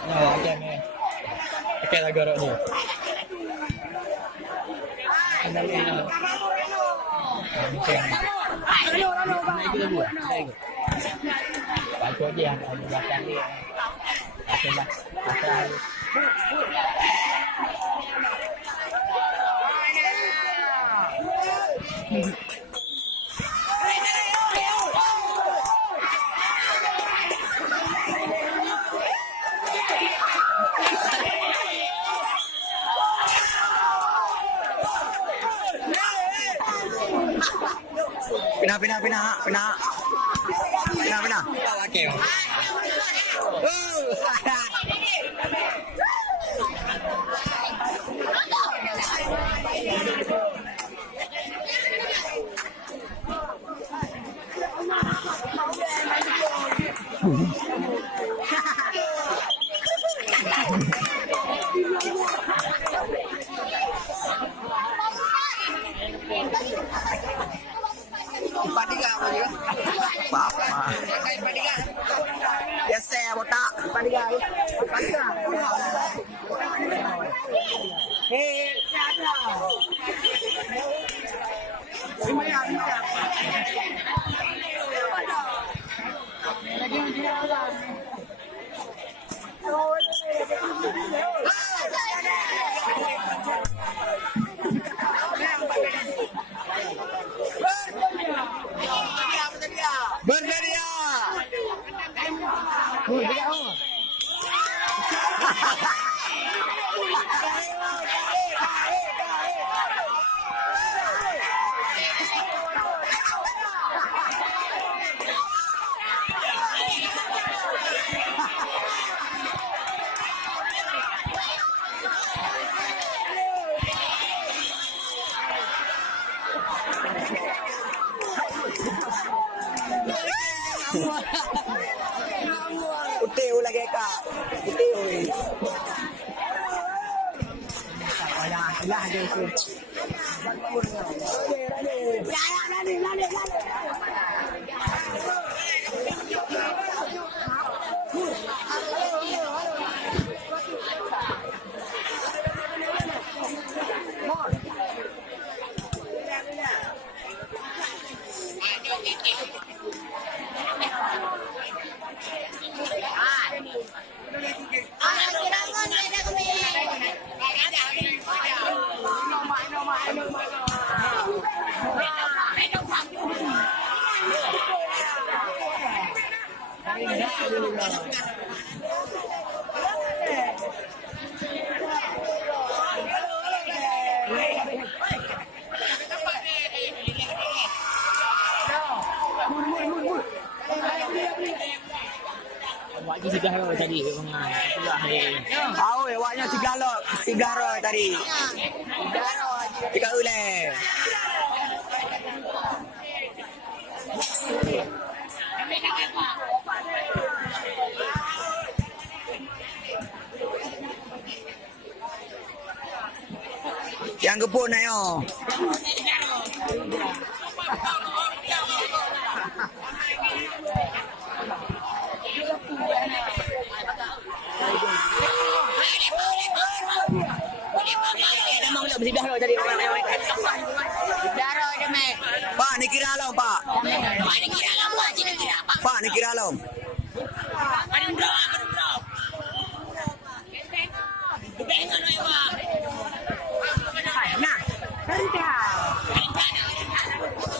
Nah, macam ni. Pakai lagu rock ni. Macam ni. Naik dulu. Naik. Baca je yang ada belakang ni. Macam macam Pina. Pakai. Padiga apa juga? Papa. Padiga. Ya saya botak. Padiga. Padiga. Hei, ada. Lumayan. Bersedia. Putih lagi kak. Putih. Lah dia tu. Awak je sigara tadi memang pula hari. Tahu awaknya sigara tadi. Tiga ulai. Yang gepun ayo. Pak, ni kira alam, Pak. Pak, ni kira alam.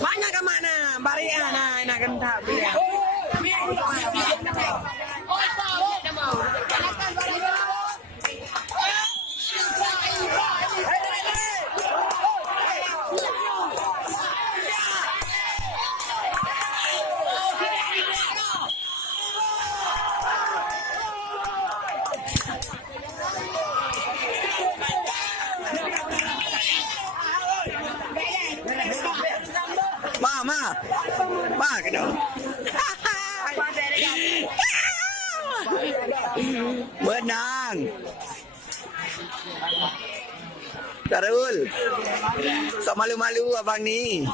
Banyak ke mana? Barian nak kentak dia. Ma, kena. Menang. Tarul. Tak malu-malu abang ni.